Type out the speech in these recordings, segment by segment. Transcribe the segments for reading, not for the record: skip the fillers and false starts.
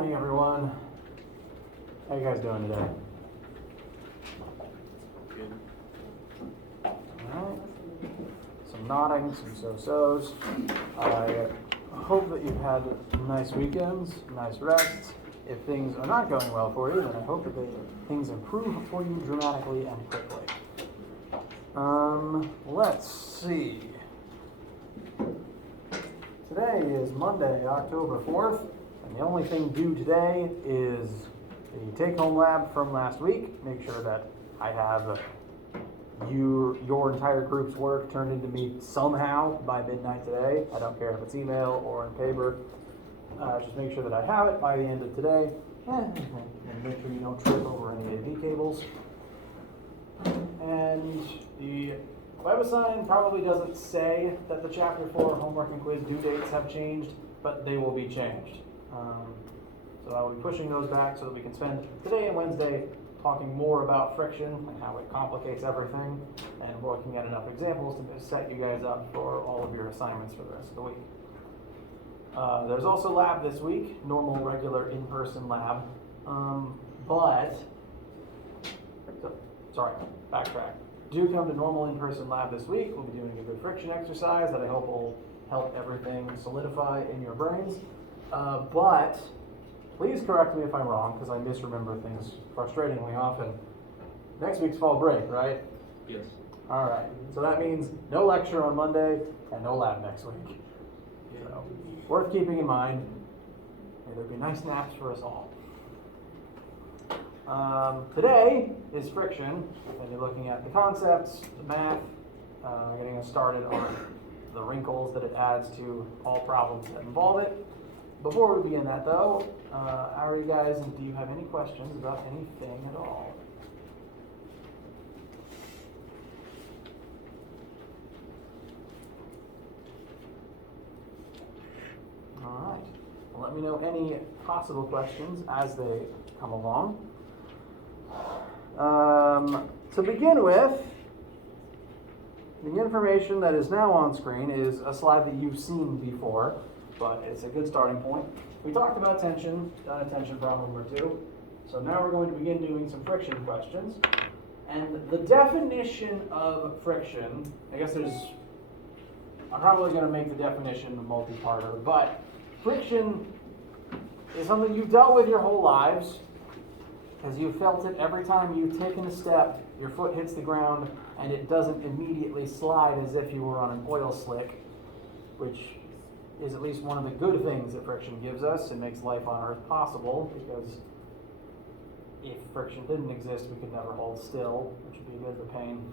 morning, everyone. How you guys doing today? Good. Alright. Some nodding, some so-sos. I hope that you've had nice weekends, nice rests. If things are not going well for you, then I hope that things improve for you dramatically and quickly. Let's see. Today is Monday, October 4th, and the only thing due today is the take-home lab from last week. Make sure that I have your entire group's work turned into me somehow by midnight today. I don't care if it's email or in paper. Just make sure that I have it by the end of today, and make sure you don't trip over any AV cables. And the WebAssign probably doesn't say that the Chapter 4 homework and quiz due dates have changed, but they will be changed. So I will be pushing those back so that we can spend today and Wednesday talking more about friction and how it complicates everything, and looking at enough examples to set you guys up for all of your assignments for the rest of the week. There's also lab this week, normal, regular, in-person lab, backtrack. Do come to normal in-person lab this week. We'll be doing a good friction exercise that I hope will help everything solidify in your brains. But please correct me if I'm wrong, because I misremember things frustratingly often. Next week's fall break, right? Yes. All right. So that means no lecture on Monday and no lab next week. So, worth keeping in mind. May there be nice naps for us all. Today is friction, and you're looking at the concepts, the math, getting us started on the wrinkles that it adds to all problems that involve it. Before we begin that though, how are you guys, and do you have any questions about anything at all? All right. Well, let me know any possible questions as they come along. To begin with, the information that is now on screen is a slide that you've seen before, but it's a good starting point. We talked about tension, done a tension problem or two, so now we're going to begin doing some friction questions. And the definition of friction, I'm probably going to make the definition a multi-parter, but friction is something you've dealt with your whole lives, because you've felt it every time you've taken a step, your foot hits the ground, and it doesn't immediately slide as if you were on an oil slick, which is at least one of the good things that friction gives us. It makes life on Earth possible, because if friction didn't exist, we could never hold still, which would be a bit of a pain.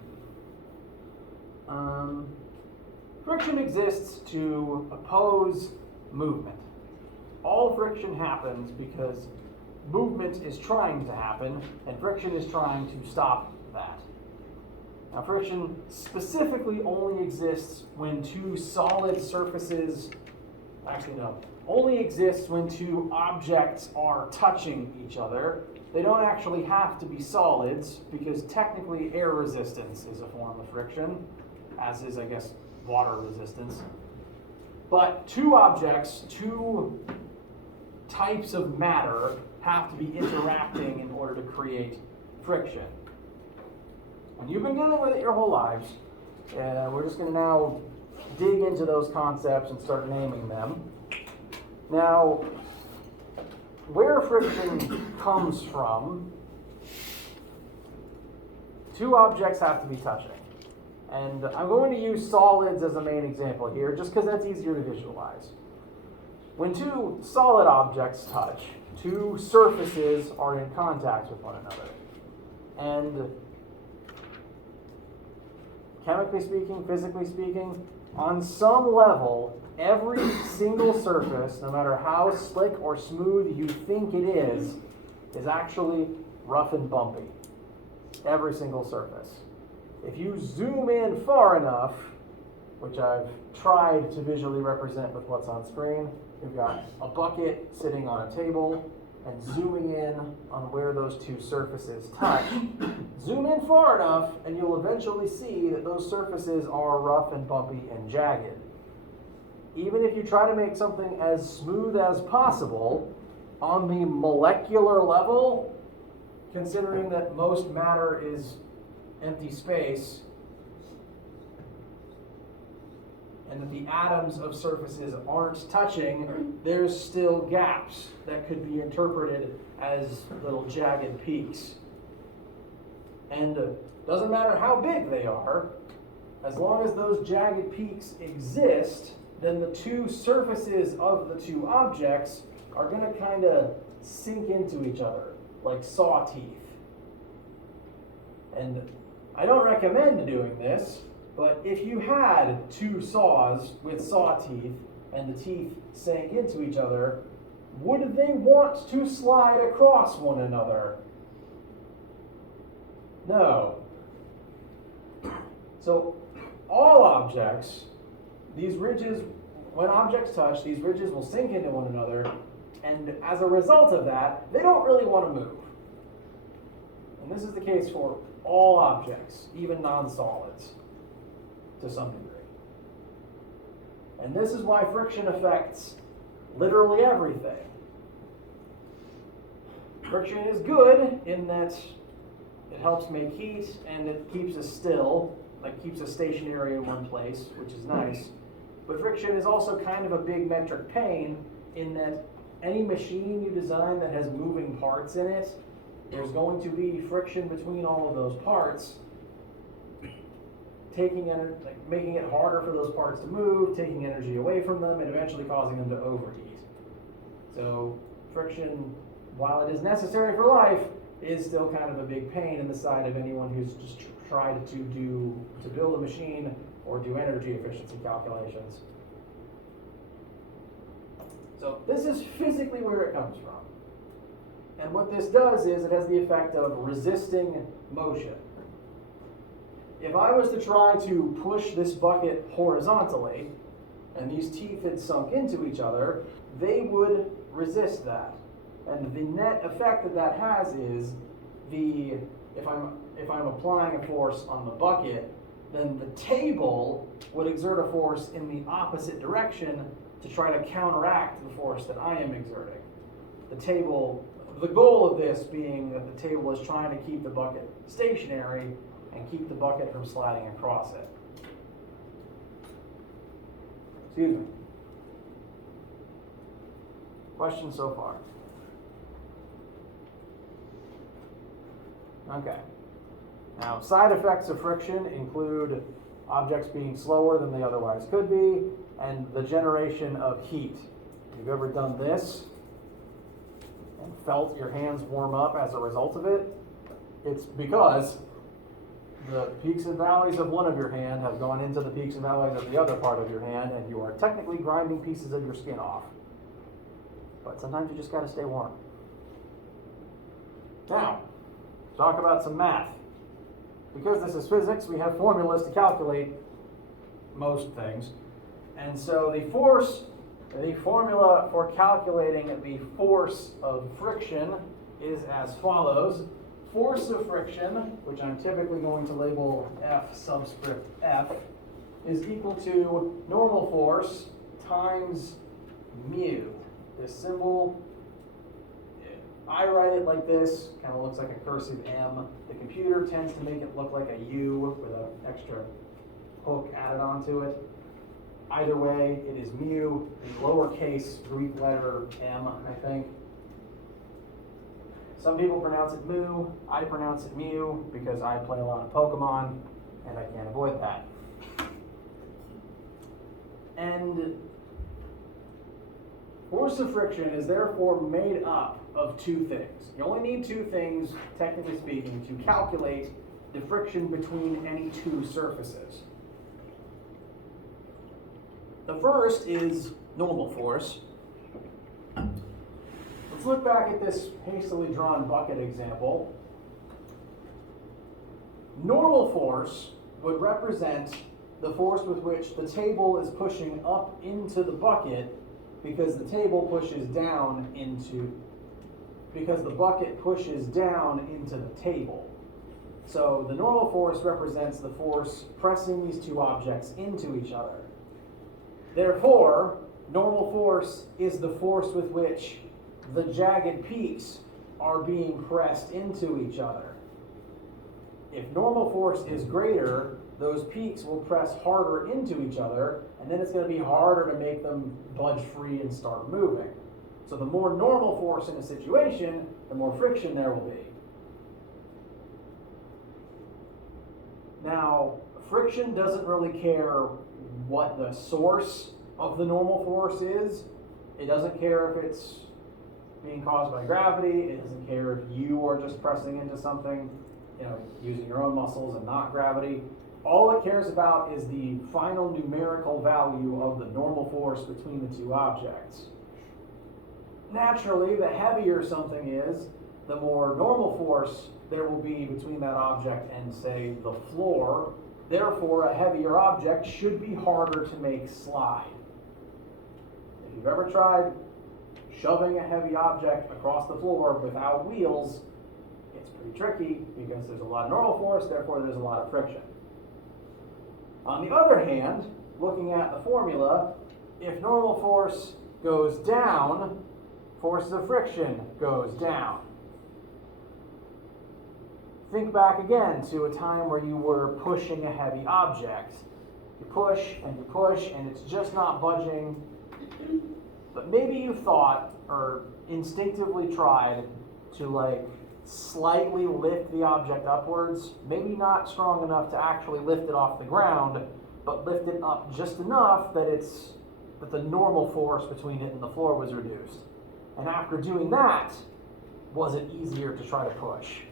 Friction exists to oppose movement. All friction happens because movement is trying to happen, and friction is trying to stop that. Now, friction specifically only exists when two solid surfaces, only exists when two objects are touching each other. They don't actually have to be solids, because technically air resistance is a form of friction, as is, I guess, water resistance. But two objects, two types of matter, have to be interacting in order to create friction. And you've been dealing with it your whole lives. We're just going to now dig into those concepts and start naming them. Now, where friction comes from, two objects have to be touching. And I'm going to use solids as a main example here, just because that's easier to visualize. When two solid objects touch, two surfaces are in contact with one another. And chemically speaking, physically speaking, on some level, every single surface, no matter how slick or smooth you think it is actually rough and bumpy. Every single surface. If you zoom in far enough, which I've tried to visually represent with what's on screen, we've got a bucket sitting on a table, and zooming in on where those two surfaces touch. Zoom in far enough, and you'll eventually see that those surfaces are rough and bumpy and jagged. Even if you try to make something as smooth as possible, on the molecular level, considering that most matter is empty space, and that the atoms of surfaces aren't touching, there's still gaps that could be interpreted as little jagged peaks. And doesn't matter how big they are, as long as those jagged peaks exist, then the two surfaces of the two objects are going to kind of sink into each other, like saw teeth. And I don't recommend doing this, but if you had two saws with saw teeth and the teeth sank into each other, would they want to slide across one another? No. So all objects, these ridges, when objects touch, these ridges will sink into one another, and as a result of that, they don't really want to move. And this is the case for all objects, even non-solids, to some degree. And this is why friction affects literally everything. Friction is good in that it helps make heat and it keeps us still, like keeps us stationary in one place, which is nice. But friction is also kind of a big metric pain in that any machine you design that has moving parts in it, there's going to be friction between all of those parts, making it harder for those parts to move, taking energy away from them, and eventually causing them to overheat. So friction, while it is necessary for life, is still kind of a big pain in the side of anyone who's just tried to build a machine or do energy efficiency calculations. So this is physically where it comes from. And what this does is it has the effect of resisting motion. If I was to try to push this bucket horizontally, and these teeth had sunk into each other, they would resist that. And the net effect that that has is if I'm applying a force on the bucket, then the table would exert a force in the opposite direction to try to counteract the force that I am exerting. The goal of this being that the table is trying to keep the bucket stationary and keep the bucket from sliding across it. Excuse me. Questions so far? Okay. Now, side effects of friction include objects being slower than they otherwise could be, and the generation of heat. Have you ever done this and felt your hands warm up as a result of it? It's because the peaks and valleys of one of your hand have gone into the peaks and valleys of the other part of your hand, and you are technically grinding pieces of your skin off. But sometimes you just got to stay warm. Now, talk about some math. Because this is physics, we have formulas to calculate most things. And so the formula for calculating the force of friction is as follows. Force of friction, which I'm typically going to label F subscript F, is equal to normal force times mu. This symbol, I write it like this, kind of looks like a cursive M. The computer tends to make it look like a U with an extra hook added onto it. Either way, it is mu, the lowercase Greek letter M, I think. Some people pronounce it mu, I pronounce it mu because I play a lot of Pokemon and I can't avoid that. And force of friction is therefore made up of two things. You only need two things, technically speaking, to calculate the friction between any two surfaces. The first is normal force. Let's look back at this hastily drawn bucket example. Normal force would represent the force with which the table is pushing up into the bucket because the bucket pushes down into the table. So the normal force represents the force pressing these two objects into each other. Therefore, normal force is the force with which the jagged peaks are being pressed into each other. If normal force is greater, those peaks will press harder into each other, and then it's going to be harder to make them budge free and start moving. So the more normal force in a situation, the more friction there will be. Now, friction doesn't really care what the source of the normal force is. It doesn't care if it's being caused by gravity. It doesn't care if you are just pressing into something, using your own muscles and not gravity. All it cares about is the final numerical value of the normal force between the two objects. Naturally, the heavier something is, the more normal force there will be between that object and, say, the floor. Therefore, a heavier object should be harder to make slide. If you've ever tried shoving a heavy object across the floor without wheels, it's pretty tricky because there's a lot of normal force, therefore there's a lot of friction. On the other hand, looking at the formula, if normal force goes down, force of friction goes down. Think back again to a time where you were pushing a heavy object. You push, and it's just not budging. But maybe you thought, or instinctively tried, to slightly lift the object upwards. Maybe not strong enough to actually lift it off the ground, but lift it up just enough that the normal force between it and the floor was reduced. And after doing that, was it easier to try to push?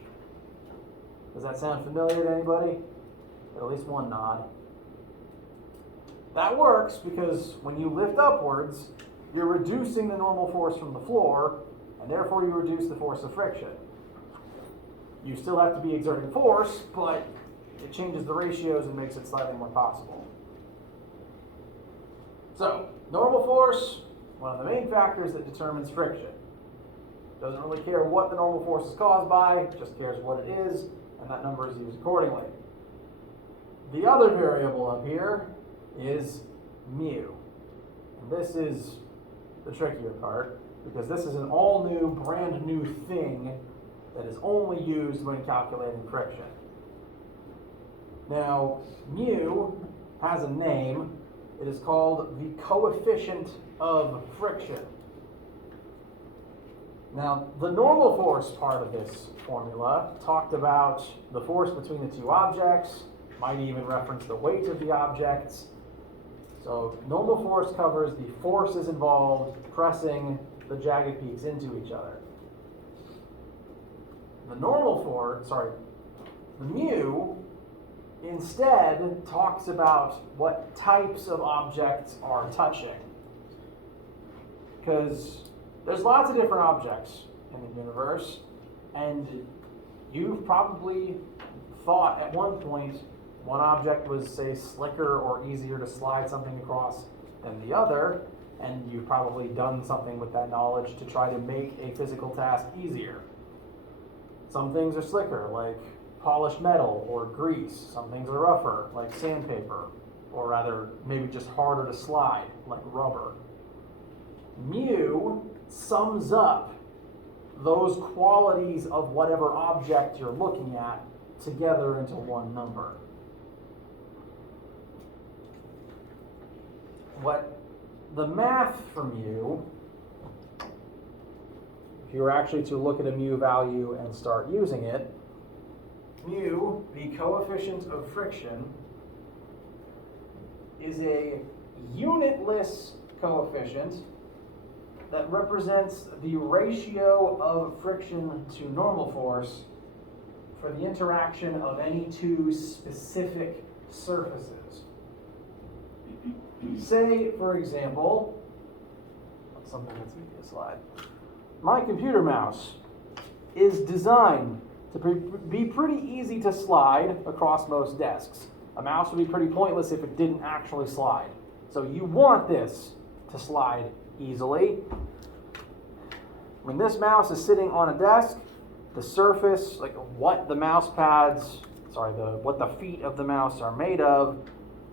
Does that sound familiar to anybody? At least one nod. That works because when you lift upwards, you're reducing the normal force from the floor, and therefore you reduce the force of friction. You still have to be exerting force, but it changes the ratios and makes it slightly more possible. So, normal force, one of the main factors that determines friction. Doesn't really care what the normal force is caused by, just cares what it is, and that number is used accordingly. The other variable up here is mu. And this is the trickier part, because this is an all-new, brand-new thing that is only used when calculating friction. Now, mu has a name. It is called the coefficient of friction. Now, the normal force part of this formula talked about the force between the two objects, might even reference the weight of the objects. So normal force covers the forces involved pressing the jagged peaks into each other. The mu instead talks about what types of objects are touching. Because there's lots of different objects in the universe, and you've probably thought at one point one object was, say, slicker or easier to slide something across than the other, and you've probably done something with that knowledge to try to make a physical task easier. Some things are slicker, like polished metal or grease. Some things are rougher, like sandpaper, or rather, maybe just harder to slide, like rubber. Mu sums up those qualities of whatever object you're looking at together into one number. What the math for mu, if you were actually to look at a mu value and start using it, mu, the coefficient of friction, is a unitless coefficient that represents the ratio of friction to normal force for the interaction of any two specific surfaces. Say, for example, something that's easy to slide. My computer mouse is designed to be pretty easy to slide across most desks. A mouse would be pretty pointless if it didn't actually slide. So you want this to slide easily. When this mouse is sitting on a desk, the surface, what the feet of the mouse are made of,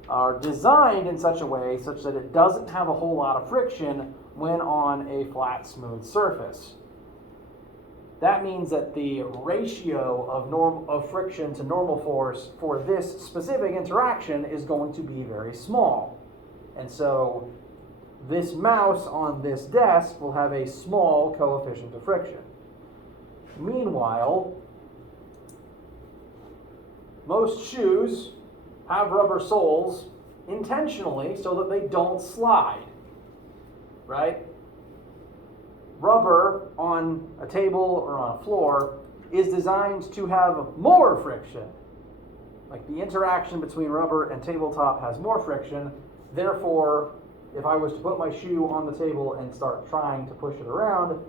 are designed in such a way such that it doesn't have a whole lot of friction when on a flat, smooth surface. That means that the ratio of friction to normal force for this specific interaction is going to be very small. And so this mouse on this desk will have a small coefficient of friction. Meanwhile, most shoes have rubber soles intentionally so that they don't slide, right? Rubber on a table or on a floor is designed to have more friction. Like the interaction between rubber and tabletop has more friction. Therefore, if I was to put my shoe on the table and start trying to push it around,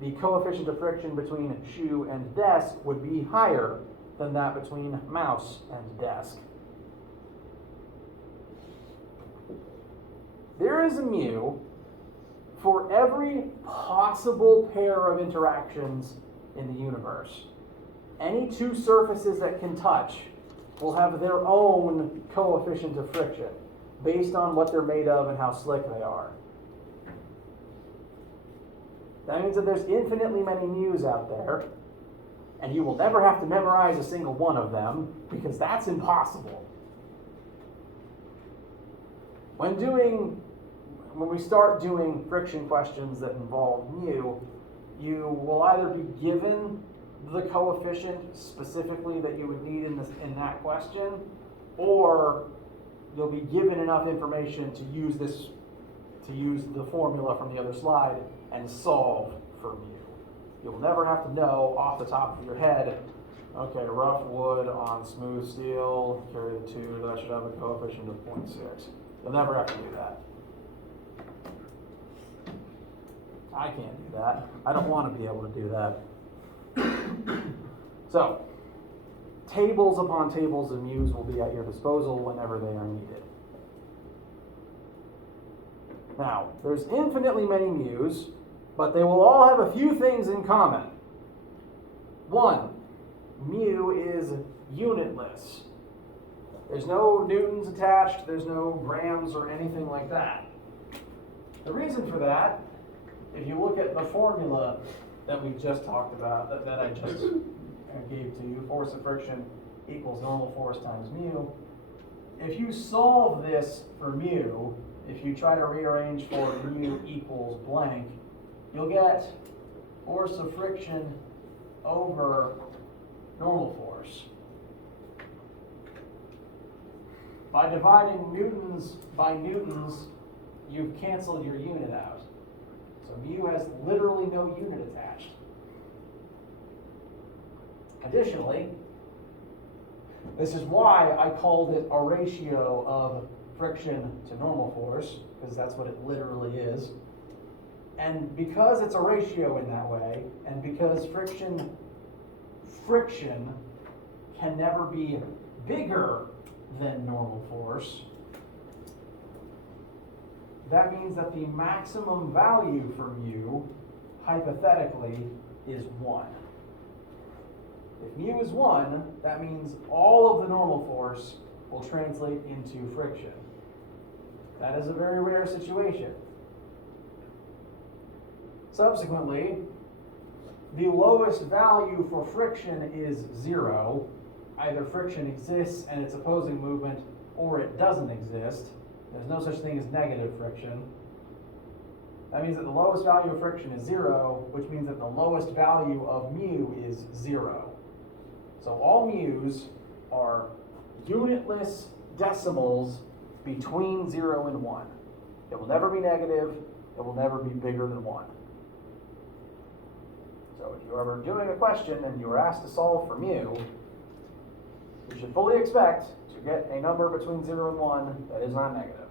the coefficient of friction between shoe and desk would be higher than that between mouse and desk. There is a mu for every possible pair of interactions in the universe. Any two surfaces that can touch will have their own coefficient of friction based on what they're made of and how slick they are. That means that there's infinitely many mu's out there, and you will never have to memorize a single one of them because that's impossible. When we start doing friction questions that involve mu, you will either be given the coefficient specifically that you would need in that question, or you'll be given enough information to use the formula from the other slide and solve for mu. You'll never have to know off the top of your head, okay, rough wood on smooth steel, carry the 2, that should have a coefficient of 0.6. You'll never have to do that. I can't do that. I don't want to be able to do that. So, tables upon tables of mu's will be at your disposal whenever they are needed. Now, there's infinitely many mu's, but they will all have a few things in common. 1, mu is unitless. There's no newtons attached, there's no grams or anything like that. The reason for that, if you look at the formula that we just talked about, that I just gave to you, force of friction equals normal force times mu. If you solve this for mu, if you try to rearrange for mu equals blank, you'll get force of friction over normal force. By dividing newtons by newtons, you've canceled your unit out. So mu has literally no unit attached. Additionally, this is why I called it a ratio of friction to normal force, because that's what it literally is. And because it's a ratio in that way, and because friction can never be bigger than normal force, that means that the maximum value for mu, hypothetically, is 1. If mu is 1, that means all of the normal force will translate into friction. That is a very rare situation. Subsequently, the lowest value for friction is 0. Either friction exists and it's opposing movement, or it doesn't exist. There's no such thing as negative friction. That means that the lowest value of friction is 0, which means that the lowest value of mu is 0. So all mu's are unitless decimals between 0 and 1. It will never be negative. It will never be bigger than 1. So if you're ever doing a question and you are asked to solve for mu, you should fully expect to get a number between 0 and 1 that is not negative.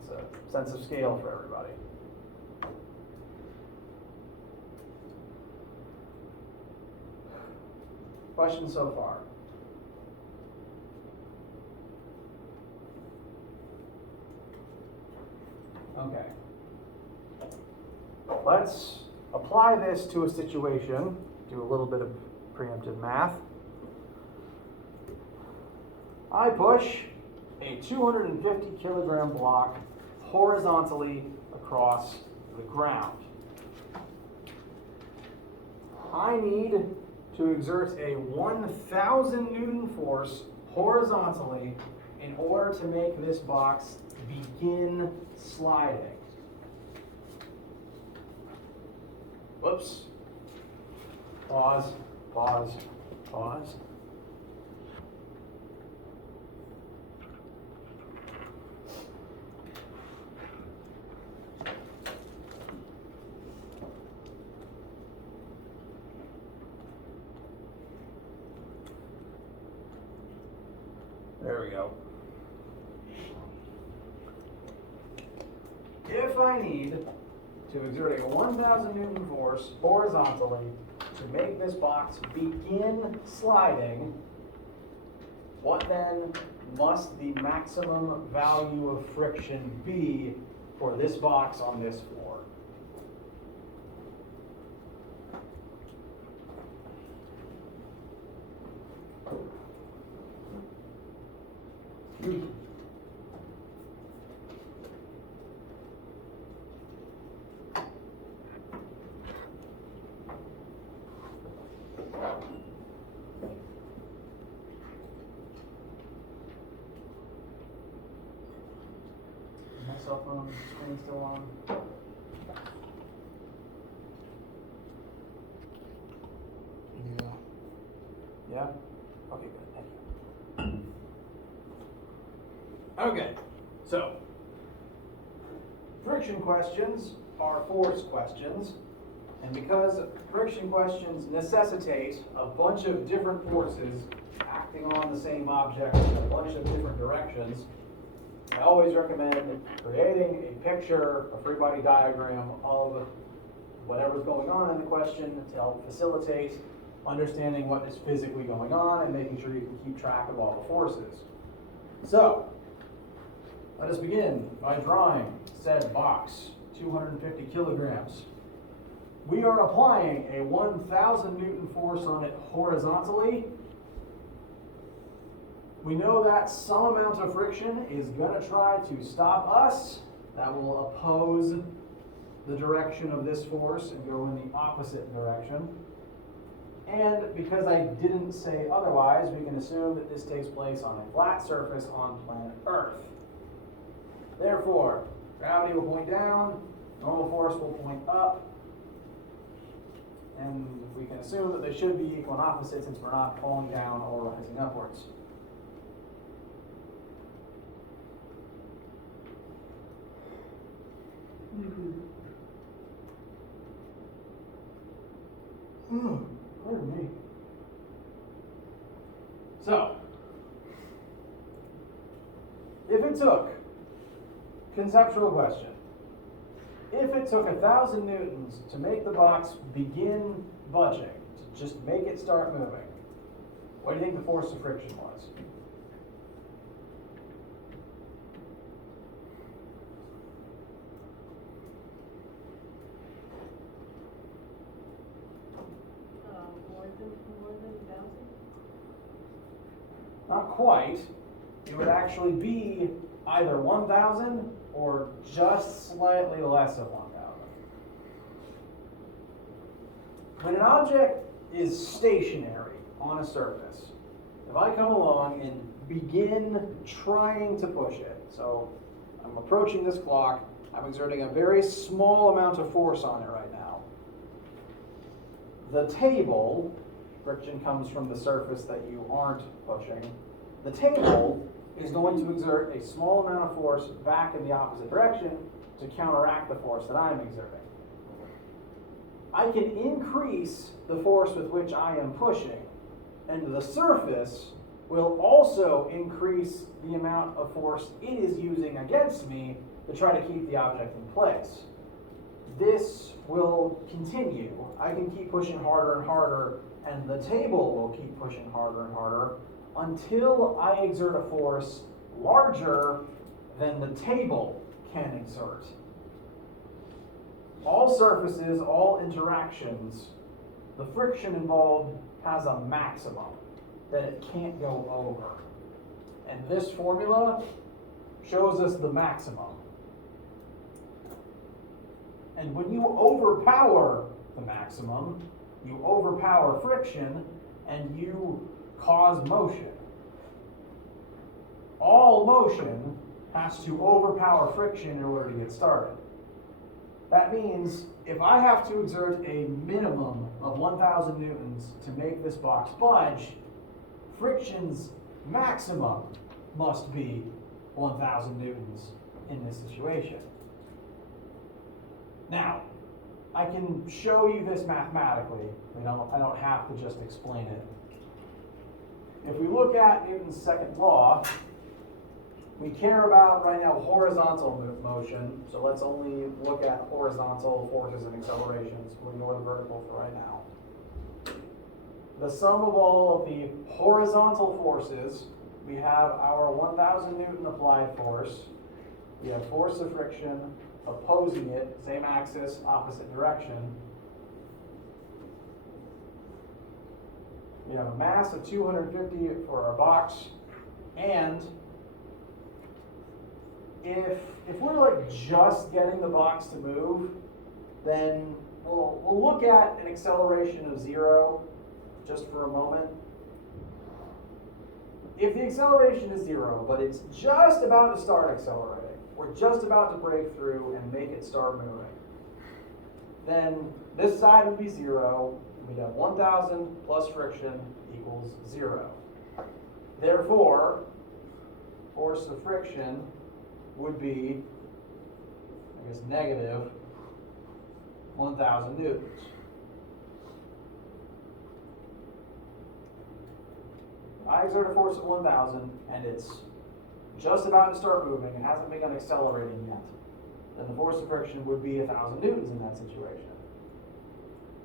It's a sense of scale for everybody. Questions so far? Okay. Let's apply this to a situation, do a little bit of preemptive math. I push a 250 kilogram block horizontally across the ground. I need to exert a 1,000 Newton force horizontally in order to make this box begin sliding. Whoops. Pause, pause, pause. There we go. If I need to exert a 1,000 Newton force horizontally to make this box begin sliding, what then must the maximum value of friction be for this box on this floor? My cell phone screen still on? Yeah. Yeah? Okay, good. Thank you. Okay, so friction questions are force questions, and because friction questions necessitate a bunch of different forces acting on the same object in a bunch of different directions, I always recommend creating a picture, a free body diagram of whatever's going on in the question to help facilitate understanding what is physically going on and making sure you can keep track of all the forces. So, let us begin by drawing said box, 250 kilograms. We are applying a 1,000 Newton force on it horizontally. We know that some amount of friction is going to try to stop us. That will oppose the direction of this force and go in the opposite direction. And because I didn't say otherwise, we can assume that this takes place on a flat surface on planet Earth. Therefore, gravity will point down, normal force will point up, and we can assume that they should be equal and opposite since we're not falling down or rising upwards. Pardon me. So, if it took, conceptual question, if it took 1,000 newtons to make the box begin budging, to just make it start moving, what do you think the force of friction was? More than 1,000? Not quite. It would actually be either 1,000 or just slightly less than 1,000. When an object is stationary on a surface, if I come along and begin trying to push it, so I'm approaching this clock, I'm exerting a very small amount of force on it right now. The table, friction comes from the surface that you aren't pushing, the table is going to exert a small amount of force back in the opposite direction to counteract the force that I'm exerting. I can increase the force with which I am pushing, and the surface will also increase the amount of force it is using against me to try to keep the object in place. This will continue. I can keep pushing harder and harder, and the table will keep pushing harder and harder until I exert a force larger than the table can exert. All surfaces, all interactions, the friction involved has a maximum that it can't go over. And this formula shows us the maximum. And when you overpower the maximum, you overpower friction and you cause motion. All motion has to overpower friction in order to get started. That means if I have to exert a minimum of 1,000 newtons to make this box budge, friction's maximum must be 1,000 newtons in this situation. Now, I can show you this mathematically. I don't have to just explain it. If we look at Newton's second law, we care about right now horizontal motion, so let's only look at horizontal forces and accelerations. We'll ignore the vertical for right now. The sum of all of the horizontal forces, we have our 1,000 Newton applied force, we have force of friction opposing it, same axis, opposite direction. We have a mass of 250 for our box, and if we're like just getting the box to move, then we'll look at an acceleration of 0 just for a moment. If the acceleration is 0, but it's just about to start accelerating, we're just about to break through and make it start moving, then this side would be 0. We'd have 1,000 plus friction equals 0. Therefore, force of friction would be, I guess, negative 1,000 newtons. I exert a force of 1,000 and it's just about to start moving, it hasn't begun accelerating yet, then the force of friction would be 1,000 newtons in that situation.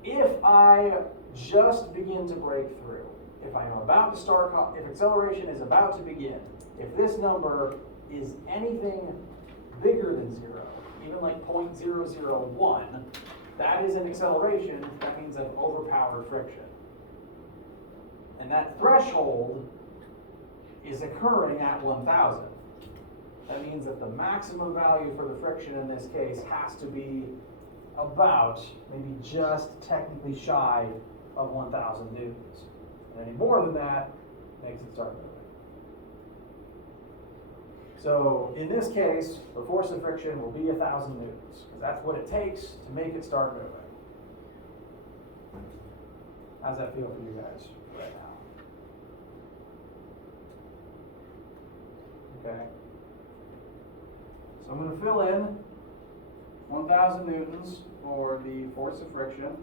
If I just begin to break through, if I am about to start, if acceleration is about to begin, if this number is anything bigger than 0, even like 0.001, that is an acceleration. That means I've overpowered friction. And that threshold is occurring at 1,000. That means that the maximum value for the friction in this case has to be about, maybe just technically shy of 1,000 newtons. And any more than that makes it start moving. So in this case, the force of friction will be 1,000 newtons, because that's what it takes to make it start moving. How's that feel for you guys right now? Okay. So I'm going to fill in 1,000 newtons for the force of friction.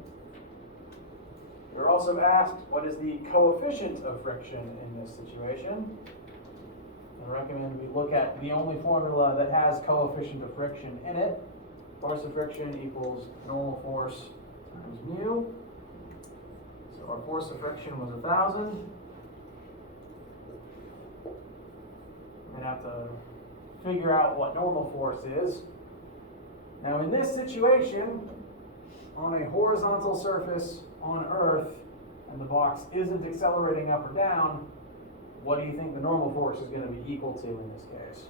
We're also asked what is the coefficient of friction in this situation. I recommend we look at the only formula that has coefficient of friction in it. Force of friction equals normal force times mu. So our force of friction was 1,000. I'm going to have to figure out what normal force is. Now in this situation, on a horizontal surface on Earth, and the box isn't accelerating up or down, what do you think the normal force is going to be equal to in this case?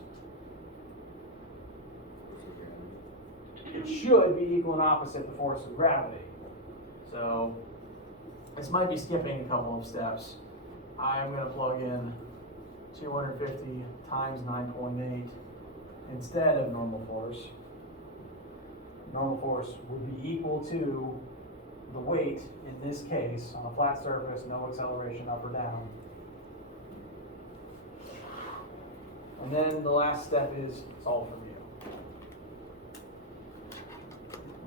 It should be equal and opposite the force of gravity. So this might be skipping a couple of steps. I'm going to plug in 250 times 9.8 instead of normal force. Normal force would be equal to the weight in this case on a flat surface, no acceleration up or down. And then the last step is solve for mu,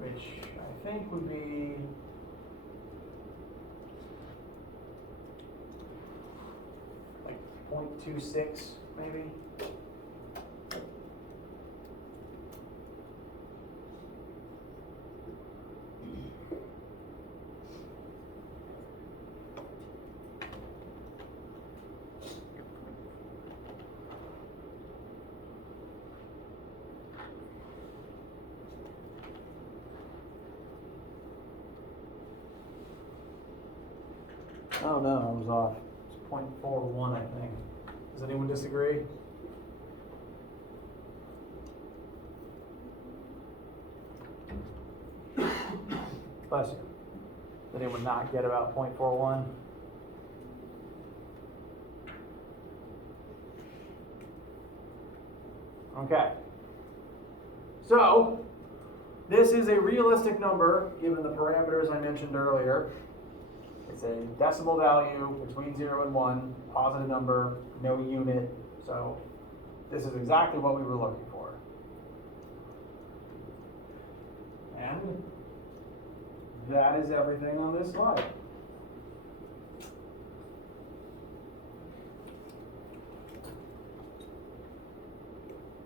which I think would be like 0.26 maybe. Oh no, I was off. It's 0.41, I think. Does anyone disagree? Bless you. Did anyone not get about 0.41? Okay. So, this is a realistic number given the parameters I mentioned earlier. It's a decimal value between 0 and 1, positive number, no unit. So, this is exactly what we were looking for. And that is everything on this slide.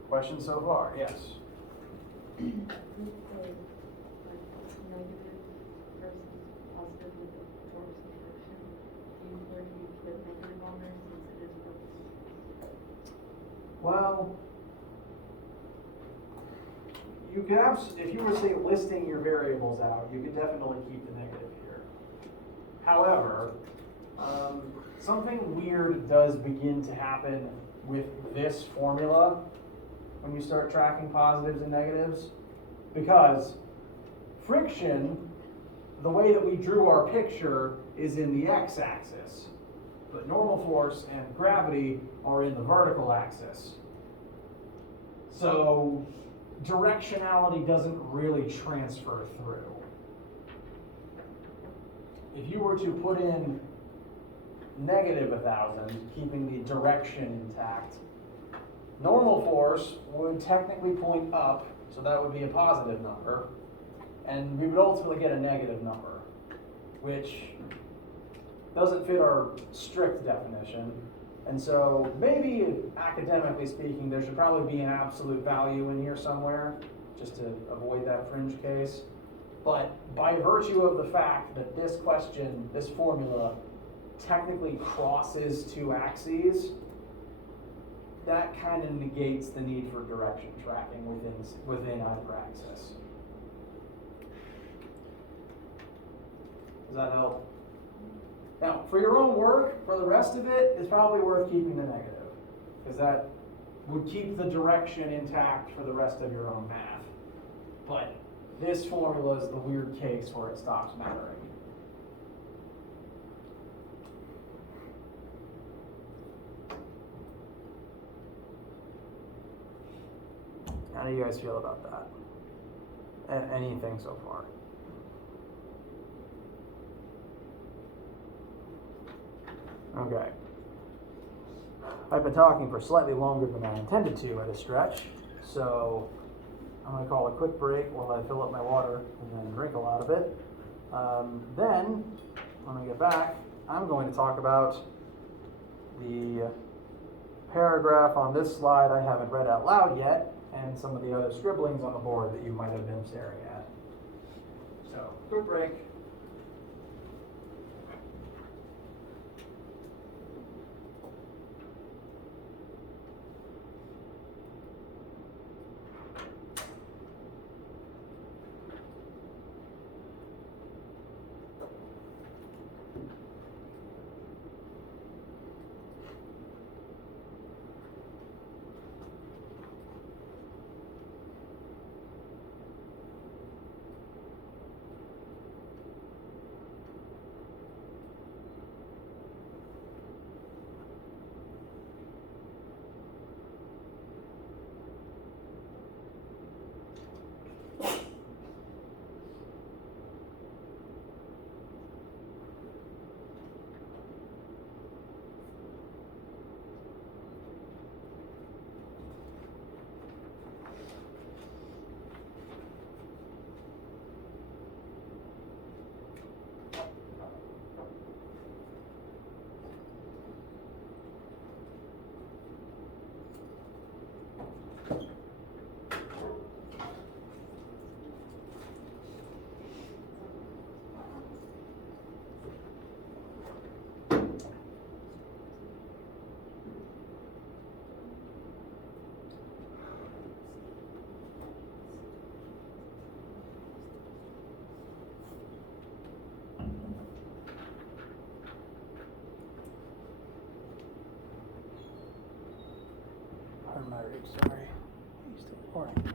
Questions so far? Yes. With the negative versus positive with the force of friction, do you care if you put negative on there since it is versus? Well, you could if you were say listing your variables out, you could definitely keep the negative here. However, something weird does begin to happen with this formula when you start tracking positives and negatives, because friction, the way that we drew our picture, is in the x-axis, but normal force and gravity are in the vertical axis. So directionality doesn't really transfer through. If you were to put in negative 1,000, keeping the direction intact, normal force would technically point up, so that would be a positive number, and we would ultimately get a negative number, which doesn't fit our strict definition. And so maybe academically speaking, there should probably be an absolute value in here somewhere, just to avoid that fringe case. But by virtue of the fact that this question, this formula, technically crosses two axes, that kind of negates the need for direction tracking within either axis. Does that help? Now, for your own work, for the rest of it, it's probably worth keeping the negative, because that would keep the direction intact for the rest of your own math. But this formula is the weird case where it stops mattering. How do you guys feel about that? Anything so far? Okay. I've been talking for slightly longer than I intended to at a stretch, so I'm going to call a quick break while I fill up my water and then drink a lot of it. Then, when I get back, I'm going to talk about the paragraph on this slide I haven't read out loud yet, and some of the other scribblings on the board that you might have been staring at. So, quick break. Pardon my reach, sorry. He's still recording.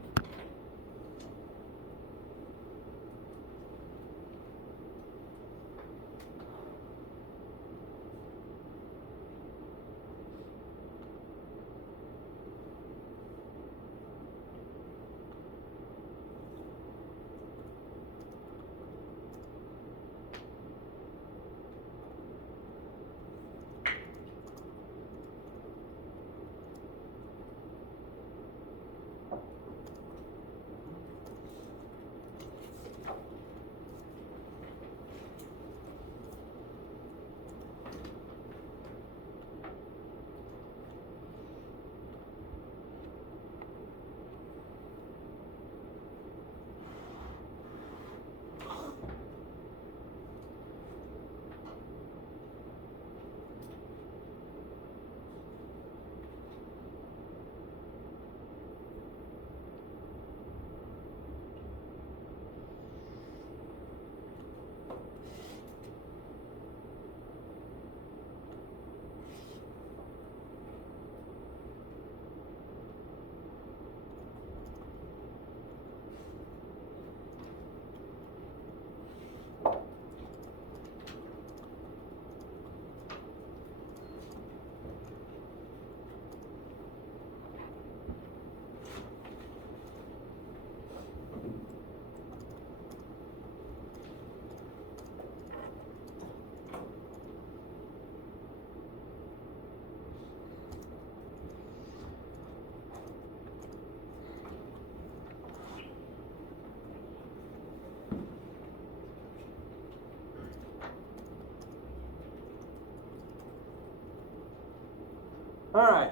All right.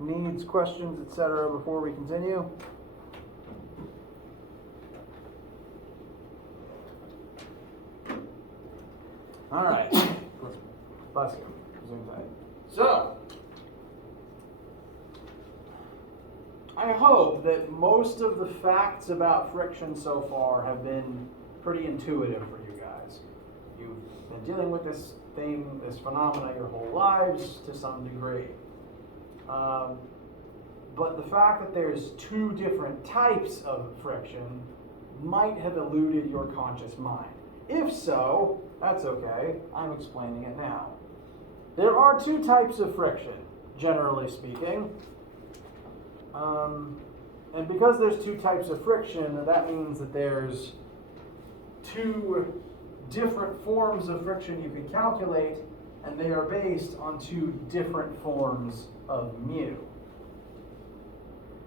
Needs, questions, etc. before we continue? All right. Bless you. Zoom tight. So, I hope that most of the facts about friction so far have been pretty intuitive for you guys. You've been dealing with this thing, this phenomena your whole lives to some degree. But the fact that there's two different types of friction might have eluded your conscious mind. If so, that's okay. I'm explaining it now. There are two types of friction, generally speaking. And because there's two types of friction, that means that there's two different forms of friction you can calculate, and they are based on two different forms of mu.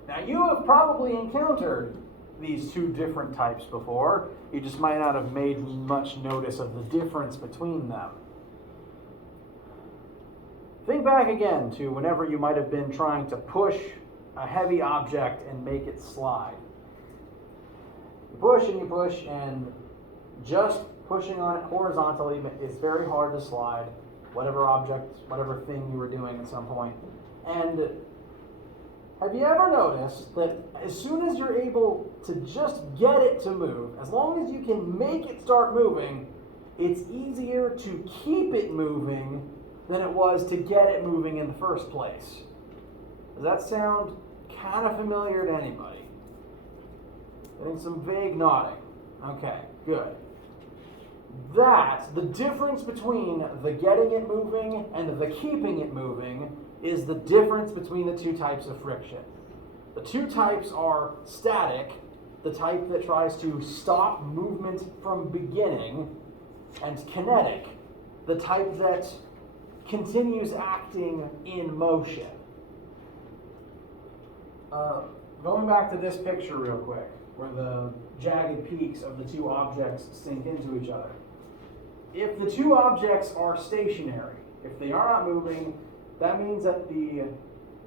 Now, you have probably encountered these two different types before. You just might not have made much notice of the difference between them. Think back again to whenever you might have been trying to push a heavy object and make it slide. You push, and just pushing on it horizontally is very hard to slide, whatever object, whatever thing you were doing at some point. And have you ever noticed that as soon as you're able to just get it to move, as long as you can make it start moving, it's easier to keep it moving than it was to get it moving in the first place? Does that sound kind of familiar to anybody? Getting some vague nodding. Okay, good. The difference between the getting it moving and the keeping it moving is the difference between the two types of friction. The two types are static, the type that tries to stop movement from beginning, and kinetic, the type that continues acting in motion. Going back to this picture real quick, where the jagged peaks of the two objects sink into each other. If the two objects are stationary, if they are not moving, that means that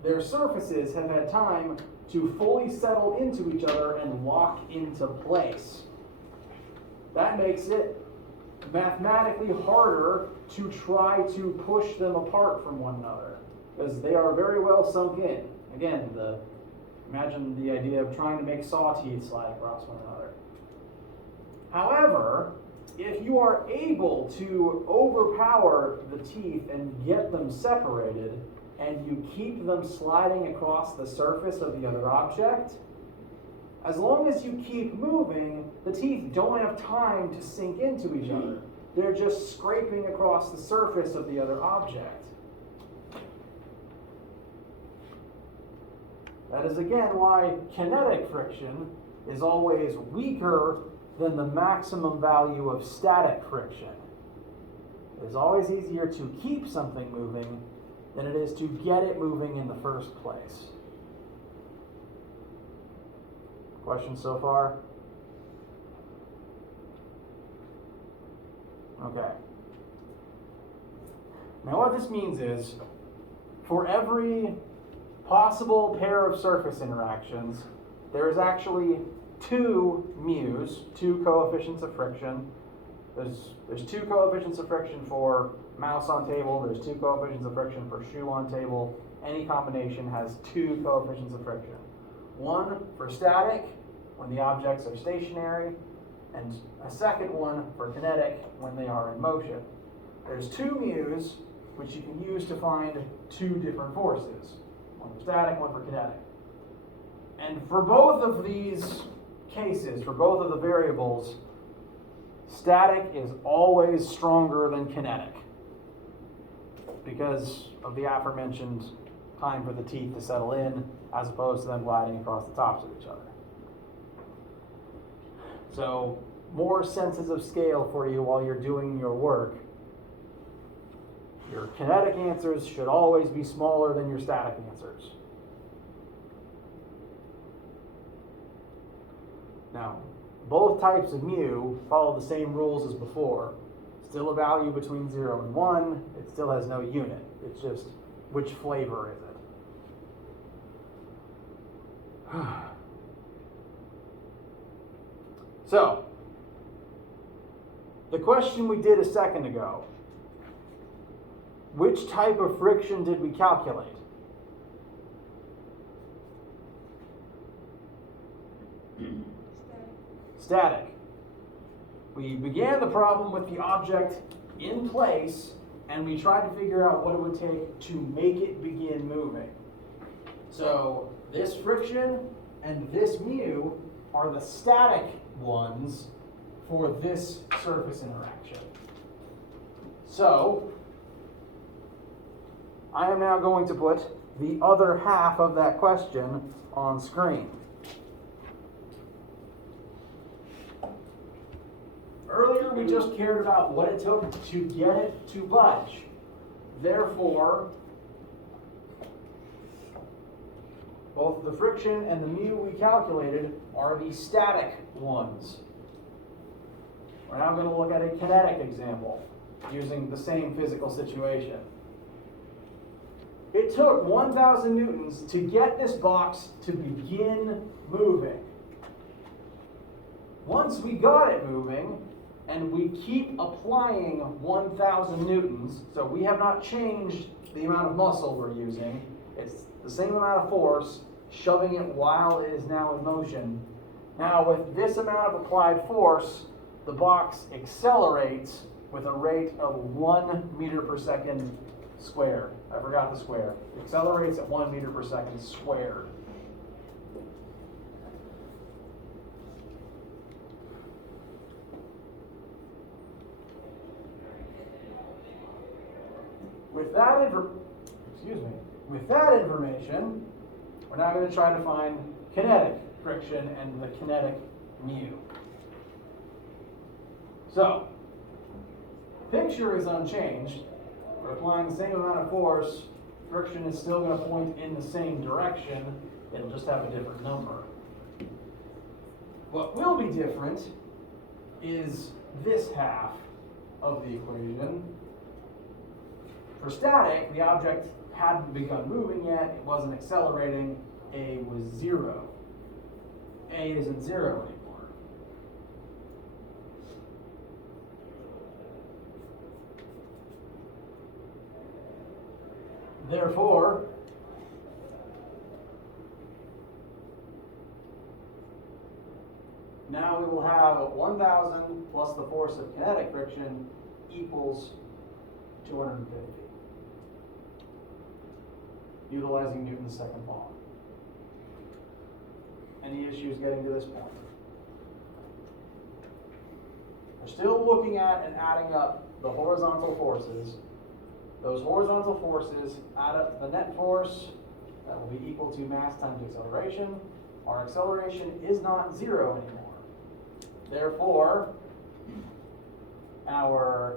their surfaces have had time to fully settle into each other and lock into place. That makes it mathematically harder to try to push them apart from one another, because they are very well sunk in. Again, imagine the idea of trying to make saw teeth slide across one another. However, if you are able to overpower the teeth and get them separated, and you keep them sliding across the surface of the other object, as long as you keep moving, the teeth don't have time to sink into each other. They're just scraping across the surface of the other object. That is again why kinetic friction is always weaker than the maximum value of static friction. It is always easier to keep something moving than it is to get it moving in the first place. Questions so far? Okay. Now what this means is, for every possible pair of surface interactions, there is actually two mu's, two coefficients of friction. There's two coefficients of friction for mouse on table, there's two coefficients of friction for shoe on table. Any combination has two coefficients of friction. One for static, when the objects are stationary, and a second one for kinetic, when they are in motion. There's two mu's, which you can use to find two different forces. One for static, one for kinetic. And for both of these cases, for both of the variables, static is always stronger than kinetic, because of the aforementioned time for the teeth to settle in, as opposed to them gliding across the tops of each other. So, more senses of scale for you while you're doing your work. Your kinetic answers should always be smaller than your static answers. Now, both types of mu follow the same rules as before. Still a value between 0 and 1. It still has no unit. It's just which flavor is it? So, the question we did a second ago, which type of friction did we calculate? Static. We began the problem with the object in place, and we tried to figure out what it would take to make it begin moving. So this friction and this mu are the static ones for this surface interaction. So I am now going to put the other half of that question on screen. Earlier, we just cared about what it took to get it to budge. Therefore, both the friction and the mu we calculated are the static ones. We're now going to look at a kinetic example using the same physical situation. It took 1,000 newtons to get this box to begin moving. Once we got it moving, and we keep applying 1,000 newtons, so we have not changed the amount of muscle we're using. It's the same amount of force, shoving it while it is now in motion. Now with this amount of applied force, the box accelerates with a rate of 1 meter per second squared. I forgot the square. It accelerates at 1 meter per second squared. With that information, we're now going to try to find kinetic friction and the kinetic mu. So, picture is unchanged. We're applying the same amount of force. Friction is still going to point in the same direction. It'll just have a different number. What will be different is this half of the equation. For static, the object hadn't begun moving yet, it wasn't accelerating, A was 0. A isn't 0 anymore. Therefore, now we will have 1,000 plus the force of kinetic friction equals 250. Utilizing Newton's second law. Any issues getting to this point? We're still looking at and adding up the horizontal forces. Those horizontal forces add up to the net force that will be equal to mass times acceleration. Our acceleration is not 0 anymore. Therefore, our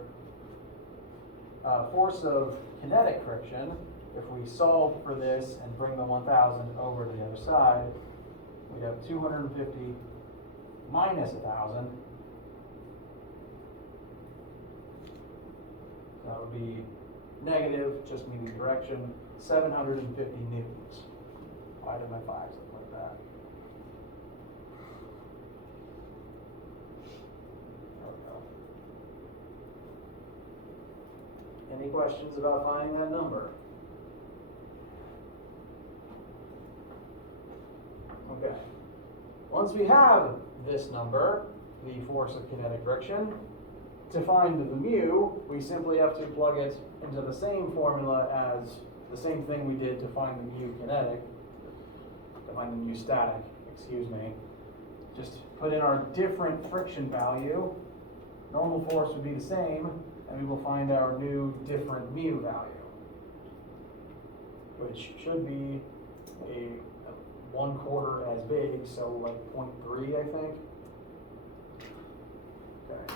force of kinetic friction, if we solve for this and bring the 1,000 over to the other side, we'd have 250 minus 1,000. That would be negative, just meaning direction, 750 newtons. Why did my 5 look like that? There we go. Any questions about finding that number? Okay. Once we have this number, the force of kinetic friction, to find the mu, we simply have to plug it into the same formula as the same thing we did to find the mu kinetic, to find the mu static, excuse me. Just put in our different friction value. Normal force would be the same, and we will find our new different mu value, which should be a 1/4 as big, so like 0.3, I think. Okay.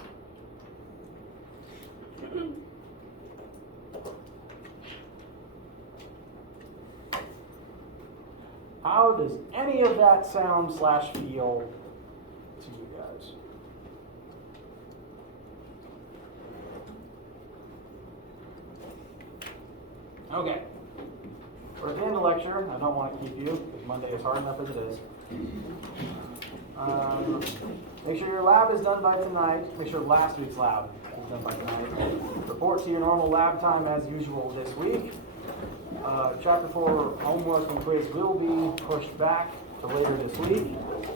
How does any of that sound / feel to you guys? Okay. We're at the end of lecture. I don't want to keep you, because Monday is hard enough as it is. Make sure your lab is done by tonight. Make sure last week's lab is done by tonight. Report to your normal lab time as usual this week. Chapter 4 homework and quiz will be pushed back to later this week.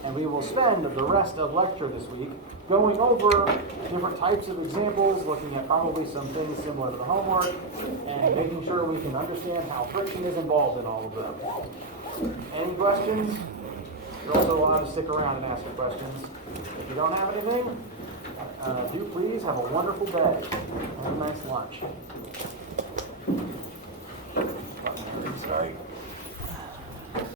And we will spend the rest of lecture this week going over different types of examples, looking at probably some things similar to the homework, and making sure we can understand how friction is involved in all of them. Any questions? You're also allowed to stick around and ask your questions. If you don't have anything, do please have a wonderful day. Have a nice lunch. Sorry.